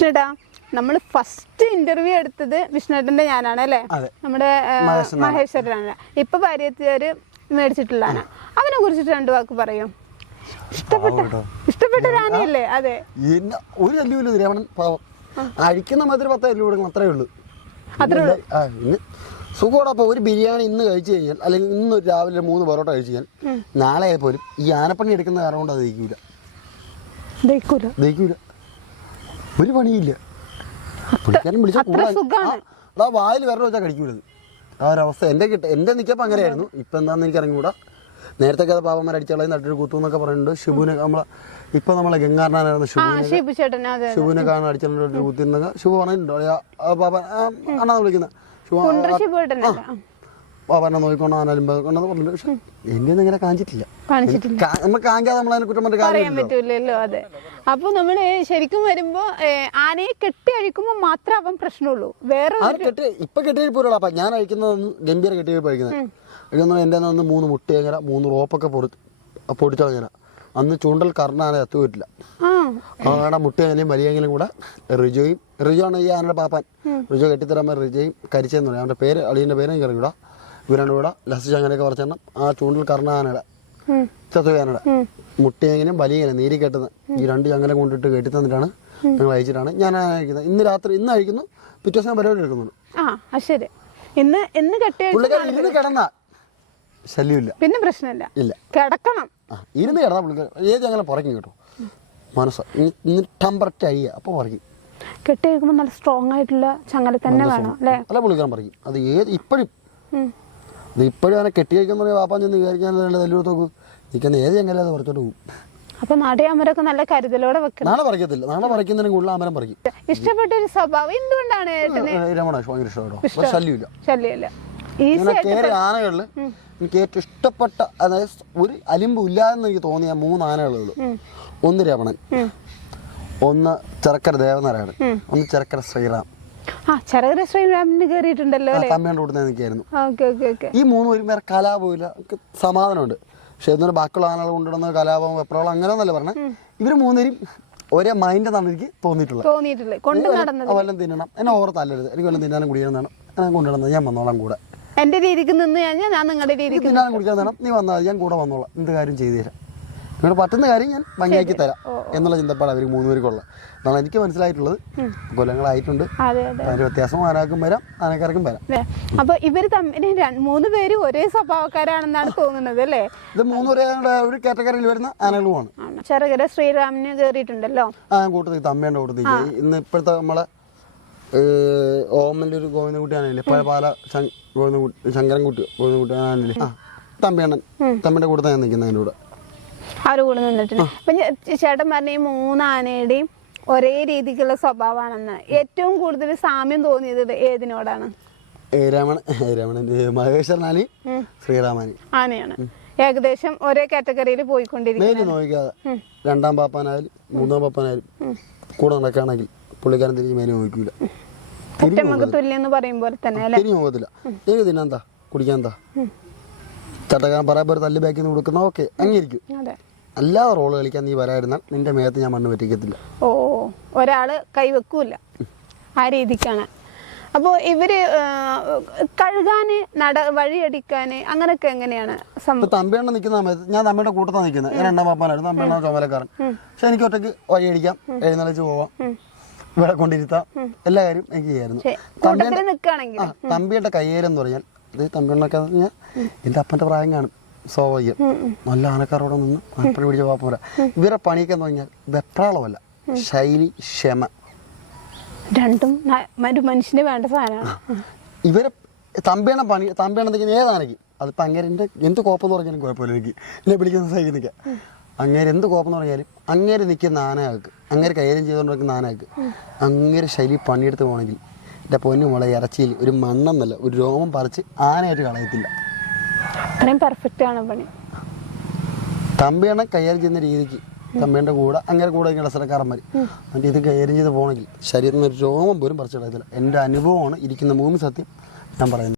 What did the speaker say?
വിഷ്ണുട്ടാ, നമ്മൾ first interview എടുത്തത് വിഷ്ണുട്ടന്റെ ഞാനാണ് അല്ലേ? നമ്മുടെ മഹേശ്വരനാണ്. ഇപ്പൊ ഭാര്യത്തിയാര് മേടിച്ചിട്ടുള്ളതാണ്. അവനെ കുറിച്ചിട്ട് 2 വാക്ക് പറയും. ഇഷ്ടപ്പെട്ട രാണിയല്ലേ? അതെ. ഒരു കല്ലുമില്ല രമണൻ പാവം. അഴിക്കുന്ന മധുര 10 കല്ലു കൊടുക്കണം, അത്രേ ഉള്ളൂ. സുഖോടൊപ്പം ഒരു ബിരിയാണി ഇന്ന് കഴിച്ചു കഴിഞ്ഞാൽ, അല്ലെങ്കിൽ ഇന്ന് രാവിലെ 3 പൊറോട്ട കഴിച്ചു കഴിഞ്ഞാൽ, നാളെ പോലും ഈ ആനപ്പണി എടുക്കുന്ന കാരണം കൊണ്ട് അത് ദഹിക്കൂല. ഒരു പണിയില്ല. വായിൽ വരണം വെച്ചാൽ കഴിക്കൂലത്. ആ ഒരവസ്ഥ എൻ്റെ നിൽക്കപ്പോൾ അങ്ങനെയായിരുന്നു. ഇപ്പം എന്താണെന്ന് എനിക്ക് അറിഞ്ഞുകൂടാ. നേരത്തെ അത് പാവന്മാർ അടിച്ചളയും നട്ടൊരു കുത്തു എന്നൊക്കെ പറയുന്നുണ്ട്. ഷിബുവിനെ ഇപ്പൊ നമ്മളെ ഗംഗാറിനായിരുന്നു ഷിബുവിനെ കാണാൻ അടിച്ചൊരു കുത്തിരുന്നൊക്കെ ഷിബു പറഞ്ഞിട്ടുണ്ടോ? പാപ്പൻ അണ്ണാ വിളിക്കുന്നത് പാപ്പനെ നോക്കിക്കൊണ്ട് ആനാലുമ്പോ പറഞ്ഞിട്ട്. പക്ഷെ എന്റെ ഒന്നും ഇങ്ങനെ കാണിച്ചിട്ടില്ല. നമ്മൾ കാണിക്കാതെ നമ്മളതിനെ കുറ്റം പറഞ്ഞിട്ട് പറയാൻ പറ്റൂലല്ലോ. അതെ. അപ്പൊ നമ്മള് ശരിക്കും വരുമ്പോ ആനയെ കെട്ടി അഴിക്കുമ്പോ മാത്രമേ അവൻ പ്രശ്നമുള്ളൂ. വേറെ ഇപ്പൊ കെട്ടിയപ്പോഴുള്ള അപ്പൊ ഞാൻ അഴിക്കുന്നതൊന്നും ഗംഭീര കെട്ടിയപ്പോൾ അഴിക്കുന്നത്. എൻ്റെ അന്ന് 3 മുട്ടയങ്ങര 3 റോപ്പൊക്കെ പൊടിച്ചു കളഞ്ഞ അന്ന് ചൂണ്ടൽ കർണാന എത്തുപോയിട്ടില്ല. ആടെ മുട്ടയെങ്കിലും വലിയെങ്കിലും കൂടെ റിജു ആണ് ഈ ആനയുടെ പാപ്പാൻ. റിജു കെട്ടിത്തരാൻ റിജയും കരിച്ചെന്ന് പറയും. അവൻ്റെ പേര് അളിയൻ്റെ പേര് എനിക്ക് അറിഞ്ഞൂടാ. ഇവരാണ് കൂടെ ലസിച്ച് അങ്ങനെയൊക്കെ പറിച്ചെണ്ണം ആ ചൂണ്ടൽ കർണാനയുടെ ചത്തുകാനയുടെ മുട്ടയെങ്കിലും വലിയെങ്കിലും നീരി കെട്ടുന്ന ഈ 2 ചങ്ങല കൊണ്ടിട്ട് കെട്ടി തന്നിട്ടാണ് ഞങ്ങൾ അയച്ചിട്ടാണ് ഞാൻ അയക്കുന്നത്. ഇന്ന് രാത്രി അയക്കുന്നു, പിറ്റേ ദിവസം പരിപാടി എടുക്കുന്നുണ്ട്. ഇന്ന് കിടന്ന ശല്യമില്ല, പിന്നെ പ്രശ്നമില്ല. ഇല്ല, കിടക്കണം. ഇരുന്ന് കിടന്നാ പുള്ളിക്കാർ ഏത് അങ്ങനെ പറയ്ക്കും കേട്ടോ. മനസ്സ് ടെമ്പറേറ്റ് അയ്യ അപ്പോൾ പറയ്ക്കും. കെട്ടി വെക്കുമ്പോൾ നല്ല സ്ട്രോങ് ആയിട്ടുള്ള ചങ്ങല തന്നെ വേണം അല്ലേ? അല്ല പുള്ളിക്കാരൻ പറയും. അത് ഇപ്പോഴും അങ്ങനെ കെട്ടി കഴിക്കുന്ന പറഞ്ഞാൽ വാപ്പാൻ ചെന്ന് വിചാരിക്കാൻ തല്ലൂർ നോക്കൂ നിൽക്കുന്ന ഏത് ചങ്ങല അത് പറിച്ചോട്ട് പോകും. അപ്പൊ നാടിയാമരൊക്കെ നല്ല കരുതലോടെ വെക്കണം. നാളെ പറിക്കത്തില്ല, നാളെ പറിക്കുന്നതിന് കൂടുതൽ ആമരം പറിക്കും. ഇഷ്ടപ്പെട്ട ഒരു സ്വഭാവം എന്തുകൊണ്ടാണ്? രമണ ഭയങ്കര ഇഷ്ടമാണോ? ശല്യമില്ല. ആനകളിൽ എനിക്ക് ഏറ്റവും ഇഷ്ടപ്പെട്ട, അതായത് ഒരു അലിമ്പും ഇല്ലാതെന്ന് എനിക്ക് തോന്നിയ 3 ആനകളുള്ളൂ. ഒന്ന് രമണൻ, ഒന്ന് ചെറുക്കര ദേവനാരായണൻ, ഒന്ന് ചെറുക്കര ശ്രീറാം. തമ്മിയുടെ കൂടെ നിൽക്കായിരുന്നു. ഈ 3 പേരും വേറെ കലാപമില്ല, സമാധാനമുണ്ട്. പക്ഷെ എന്നാലും ബാക്കിയുള്ള ആനകൾ കൊണ്ടിടുന്ന കലാപം വെപ്രോളം അങ്ങനെ ഒന്നല്ല പറഞ്ഞത്. ഇവര് 3 പേരും ഒരേ മൈൻഡ് എന്നാണ് എനിക്ക് തോന്നിയിട്ടുള്ളത്. വല്ലതും തിന്നണം, എന്നെ ഓവർ തല്ലരുത്, എനിക്ക് വല്ലതും തിന്നാനും കുടിക്കണം, ഞാൻ കൊണ്ടിടുന്നത്, ഞാൻ വന്നോളാം കൂടെ. എന്റെ രീതിക്ക് നിന്ന് കഴിഞ്ഞാൽ ഞാൻ നിങ്ങളുടെ രീതിക്ക് തിന്നാനും കുടിക്കാൻ തരണം, നീ വന്നാൽ ഞാൻ കൂടെ വന്നോളാം, എന്ത് കാര്യം ചെയ്തു തരാം, നിങ്ങൾ പറ്റുന്ന കാര്യം ഞാൻ ഭംഗിയാക്കി തരാം എന്നുള്ള ചിന്തപ്പാട് അവർ 3 പേർക്കുള്ളത്. അതാണ് എനിക്ക് മനസ്സിലായിട്ടുള്ളത്. കൊല്ലങ്ങളായിട്ടുണ്ട്. അതിന്റെ വ്യത്യാസം ആനക്കും വരാം, ആനക്കാർക്കും വരാം. അപ്പൊ ഇവര് തമ്മിൽ 3 പേരും ഒരേ സ്വഭാവക്കാരാണെന്നാണ് തോന്നുന്നത് അല്ലേ? ഇത് 3 ഒരു കാറ്റഗറിയിൽ വരുന്ന ആനകളുമാണ്. ചെറുകര ശ്രീറാമിന് കയറിയിട്ടുണ്ടല്ലോ. കൂട്ടത്തിൽ തമ്മേന്റെ കൂട്ടത്തിൽ ഇന്ന് ഇപ്പോഴത്തെ നമ്മളെ ഓമന്റെ ഒരു ഗോവിന്ദൻകുട്ടി ആനയില്ലേ, പാല ശങ്കരൻകുട്ടി ഗോവിന്ദൻകുട്ടി ആനയില്ലേ, തമ്മേന്റെ കൂട്ടത്തിൽ ഞാൻ നിൽക്കുന്നത്. അതിൻ്റെ കൂടെ അവരുടെ കൂടെ നിന്നിട്ടുണ്ട്. അപ്പൊ ചേട്ടൻ പറഞ്ഞ ഈ 3 ആനയുടെയും ഒരേ രീതിക്കുള്ള സ്വഭാവമാണെന്ന്. ഏറ്റവും കൂടുതൽ സാമ്യം തോന്നിയത് ഏതിനോടാണ്? മഹേശ്വരനാനി ശ്രീറാമാനി ആനയാണ്. ഏകദേശം ഒരേ കാറ്റഗറിയിൽ പോയിക്കൊണ്ടിരിക്കുന്നത്. നോക്കാതെ 2ാം പാപ്പാനായാലും 3ാം പാപ്പാനായാലും കൂടെ നടക്കുകയാണെങ്കിൽ പുള്ളിക്കാരൻ തിരിഞ്ഞ് മേലെ നോക്കൂല. തുല്യം എന്ന് പറയുമ്പോൾ തന്നെ തിരിഞ്ഞു നോക്കത്തില്ല. എനിക്ക് തിന്നാന്താ കുടിക്കാന്താ ചട്ടക്കാൻ പറയാൻ തല്ല് ബാക്കിൽ നിന്ന് കൊടുക്കുന്ന ഓക്കെ അംഗീകരിക്കും. അല്ലാതെ റോള് കളിക്കാൻ നീ വരായിരുന്നാൽ നിന്റെ മേത്ത് ഞാൻ മണ്ണ് പറ്റിക്കത്തില്ല. ഒരാള് കൈവെക്കൂല, ആ രീതിക്കാണ്. അപ്പോൾ ഇവര് കഴുകാന് വഴിയടിക്കാന് അങ്ങനൊക്കെ എങ്ങനെയാണ്? തമ്പിയണ്ണ നിൽക്കുന്ന സമയത്ത് ഞാൻ തമ്മിയുടെ കൂട്ടത്താണ് നിൽക്കുന്നത്. 2ാം പാപ്പാനായിരുന്നു, തമ്പിയണ്ണ ചുമലക്കാരൻ. പക്ഷെ എനിക്ക് ഒറ്റയ്ക്ക് വഴിയടിക്കാം, എഴുന്നള്ളിച്ച് പോവാം, ഇവിടെ കൊണ്ടിരുത്താം, എല്ലാ കാര്യം എനിക്ക് ചെയ്യായിരുന്നു. തമ്പിയുടെ കയ്യേരെന്ന് പറഞ്ഞാൽ ഇത് തമ്പിയണ്ണൊക്കെ പറഞ്ഞാൽ എൻ്റെ അപ്പൻ്റെ പ്രായം കാണും, സ്വാഭാവികം. നല്ല ആനക്കാരോടെ നിന്ന് ആനപ്പണി പിടിച്ച പാപ്പം വരാം. ഇവരെ പണിയൊക്കെ എന്ന് പറഞ്ഞാൽ വെപ്രാളമല്ല, ശൈലി, ക്ഷമ, രണ്ടും മനുഷ്യന് വേണ്ട സാധനമാണ്. ഇവരെ തമ്പിയണ്ണ ഏതാനയ്ക്ക് അതിപ്പോൾ അങ്ങേരെ എന്ത് കോപ്പെന്ന് പറഞ്ഞാലും കുഴപ്പമില്ല, എനിക്ക് എന്നെ പിടിക്കുന്ന സൈക്കിൾ നിൽക്കാം. അങ്ങേര് എന്ത് കോപ്പെന്ന് പറഞ്ഞാലും അങ്ങേര് നിൽക്കുന്ന ആനയാൾക്ക്, അങ്ങേര് കൈകാര്യം ചെയ്തുകൊണ്ട് നിൽക്കുന്ന ആനയാൾക്ക് അങ്ങേര് ശൈലി പണിയെടുത്ത് പോകണമെങ്കിൽ എൻ്റെ പൊന്നു മുള ഇറച്ചിയിൽ ഒരു മണ്ണെന്നല്ല ഒരു രോമം പറിച്ച് ആനയായിട്ട് കളയത്തില്ല. തമ്പിയണ്ണ കൈകാര്യം ചെയ്യുന്ന രീതിക്ക് തമ്മിയുടെ കൂടെ അങ്ങനെ കൂടെ ഇടസരക്കാരന്മാർ എന്നിട്ട് ഇത് കൈകാര്യം ചെയ്ത് പോകണമെങ്കിൽ ശരീരത്തിൽ നിന്ന് ഒരു രോമം പോലും പറിച്ചിടത്തില്ല. എൻ്റെ അനുഭവമാണ്, ഇരിക്കുന്ന ഭൂമി സത്യം ഞാൻ പറയുന്നത്.